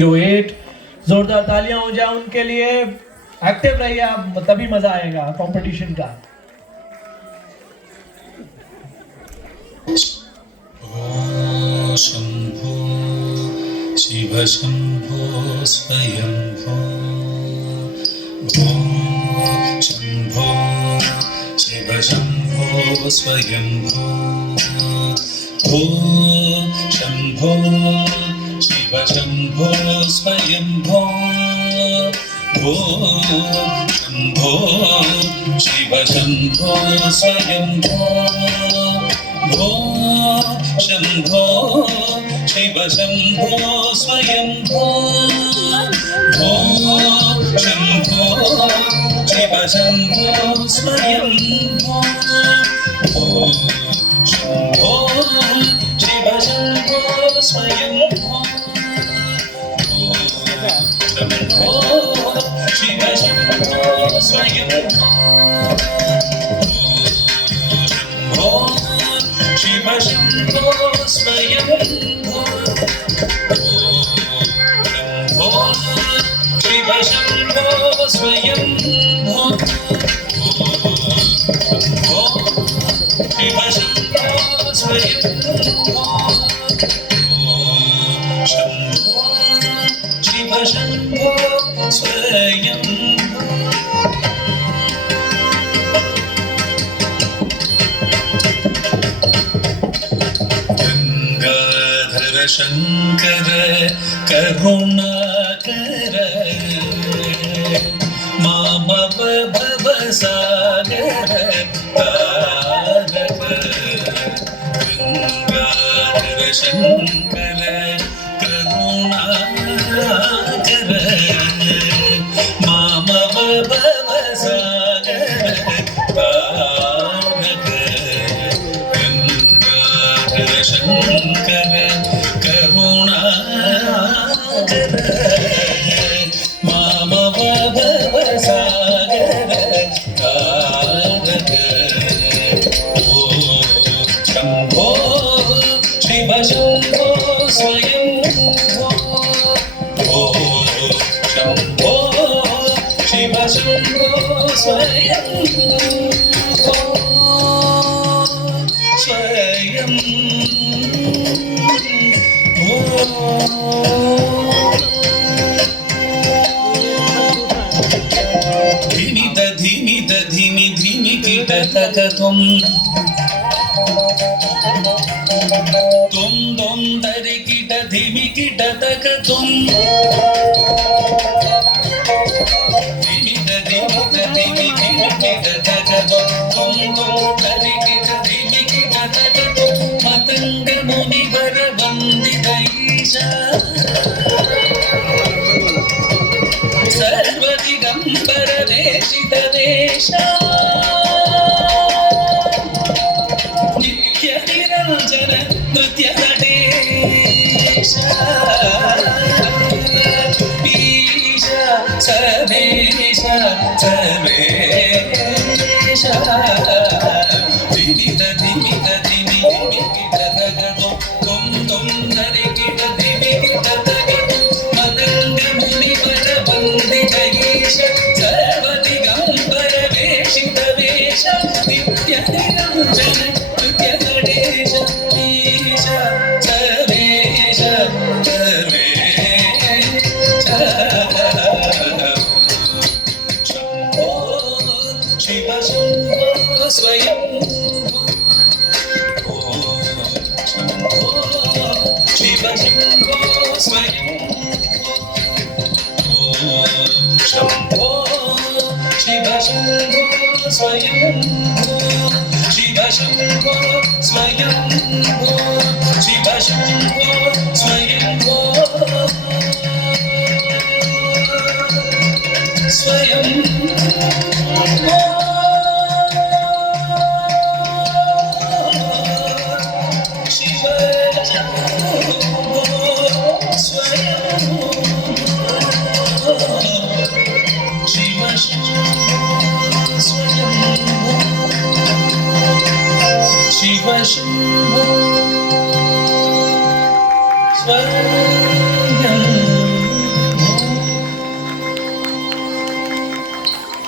08 जोरदार तालियां हो जाए उनके लिए। एक्टिव रहिए आप, तभी मजा आएगा कंपटीशन का। शंभो शिव शंभो स्वयंभो शंभो शिव शंभो स्वयंभो शंभो शिव शंभो स्वयंभो शंभो शिव शंभो स्वयंभो शंभो शिव शंभो स्वयंभो शंभो शिव शंभो स्वयंभो शंभो शिव शंभो स्वयंभो शंभो शिव शंभो स्वयंभो शिव शंभो स्वयंभो शंभो शिव शंभो स्वयंभो शंभो शिव शंभो स्वयंभो शंभो शिव शंभो स्वयंभो। शंकर करुणाकर मामव भवसागर तारक गंगाधर शंकर करुणाकर मामव भवसागर तारक गंगाधर शंकर मामव भवसागर तारक शंभो शिव शंभो स्वयंभो शंभो शिव शंभो स्वयंभो धीमि धीमि कीटकतुम तुम तुम तरि कीट धीमि कीटकतुम धीमि धीमि कीटकतुम तुम तुम तरि कीट धीमि कीटकतुम मतंग मुनिवर वंदित ईशा सर्वदिगंबर देशित देशा नित्य निरंजन नृत्य नटेशा ईशा समेशा समेशा धीमित धीमित धीमि कीटकतुम तुम तुम धरि कीट धीमि कीटकतुम मदंग मुनिवर वंदित ईश सर्वदिगंबर वेशित वेश नित्य निरंजन नृत्य नटेश ईश सर्वेश सर्वेश शंभो शिव शंभो स्वयंभो शंभो शिव शंभो स्वयंभो शंभो शिव शंभो स्वयंभो शिव शंभो स्वयंभो शिव शंभो स्वयंभो स्वयंभो शिव शंभो स्वयंभो शिव शंभो स्वयंभो शिव शंभो